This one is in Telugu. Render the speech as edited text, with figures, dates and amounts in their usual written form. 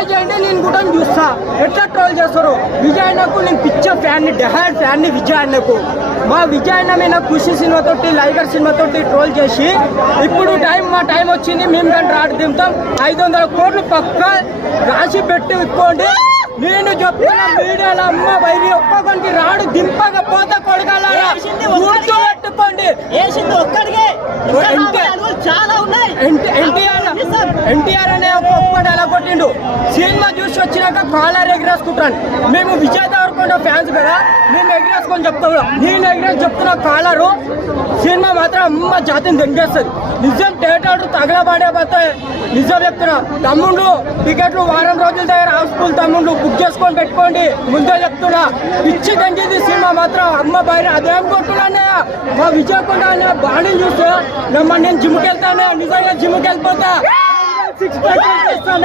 ట్రై చేయండి, నేను కూడా చూస్తా ఎట్లా ట్రోల్ చేస్తారు. విజయ్ అన్నకు నేను పిచ్చ ఫ్యాన్ని, డెహాడ్ ఫ్యాన్ని విజయ్ అన్నకు. మా విజయ్ అన్న మీద ఖుషి సినిమాతోటి, లైగర్ సినిమాతోటి ట్రోల్ చేసి ఇప్పుడు మా టైం వచ్చింది, మేము కానీ రాడు దింపుతాం. 500 కోట్లు పక్క రాసి పెట్టి ఇక్కోండి. నేను చెప్తున్నా మీడియాలో అమ్మ బయలు ఒక్కొక్కరికి రాడు దింపకపోతే కొడగలరా గుర్తు పెట్టుకోండి. ఎన్టీఆర్ అనే ఒక్కొక్కటి ఎలా కొట్టిండు. సినిమా చూసి వచ్చినాక కాలర్ ఎగిరేసుకుంటాను. మేము విజయ్ దేవరకొండ ఫ్యాన్స్ కదా, మేము ఎగిరేసుకొని చెప్తాము. నేను ఎగిరేసి చెప్తున్నా కాలరు సినిమా మాత్రం అమ్మ జాతిని దెంగేస్తుంది. నిజం థియేటర్ తగలబడే నిజం చెప్తున్నా. తమ్ముళ్ళు టికెట్లు వారం రోజుల దగ్గర హౌస్ఫుల్ తమ్ముళ్ళు బుక్ చేసుకొని పెట్టుకోండి. ముందే చెప్తున్నా పిచ్చి దెంగేది సినిమా మాత్రం అమ్మ బయట. అదేం కొట్టున్నా మా విజయకొండ అనే బాడీ చూస్తే నేను జిమ్కి వెళ్తాను, నిజంగా జిమ్కి వెళ్ళిపోతా. 6 ప్యాక్